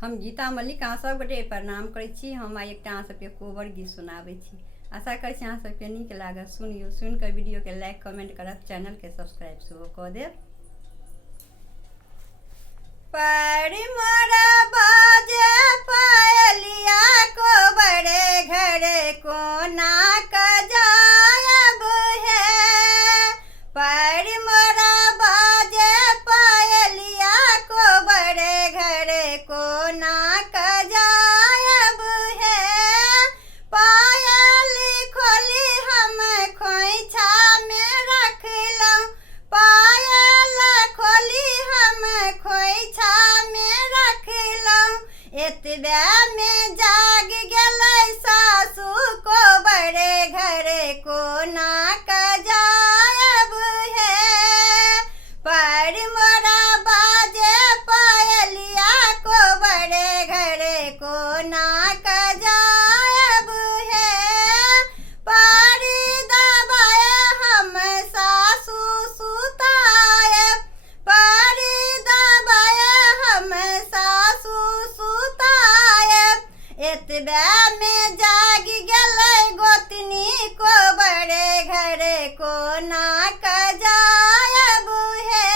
हम गीता मल्लिक अहाँ सब गोटे प्रणाम करै छी। हम आइ एकटा अहाँ सबके कोबर गीत सुनाबै छी। आशा करै छी अहाँ सबके नीक लागत। सुनियौ, सुनिकऽ वीडियोके लाइक कमेंट करब, चैनलके सब्सक्राइब सेहो कऽ देब। पैर मोरा बाजे पायलिया कोबरे घरे कोना क जायब है। पैर मोरा बाजे पायलिया कोबरे घरे कोना क जायब है। पायल खोली हम खोइछा में रखलहुँ, पायल खोली हम खोइछा में रखलहुँ। एतबे में जाग गेलै सासू कोबरे घरे कोना क जायब है। पैर मोरा बाजे पायलिया कोबरे घरे कोना क जायब है। पारी दबाए हम सासू सुतायब, पारी दबाए हम सासू सुतायब। एतबे में जाग गेलै गोतनी कोबरे घरे कोना क जायब है।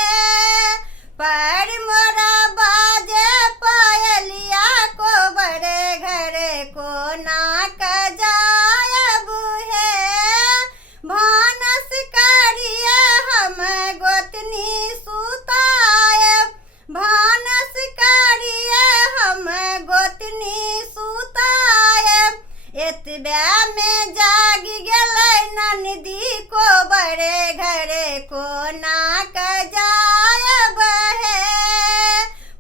पैर मोरा बाजे पायलिया कोबरे घरे कोना क जायब है। भानस करिए हम गोतनी सुतायब, भानस करिए हम गोतनी सुतायब। एतबे में जाग गेलै ननदी कोबरे घरे कोना क जायब है।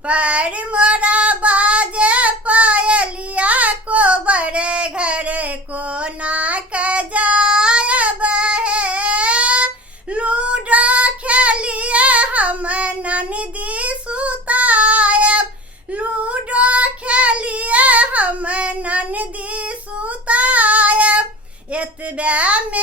पैर मोरा बाजे पायलिया कोबरे घरे कोना क जायब है। लूडो खेलिए हम ननदी सुतायब, लूडो खेलिए हम ननदी सुतायब। एतबे में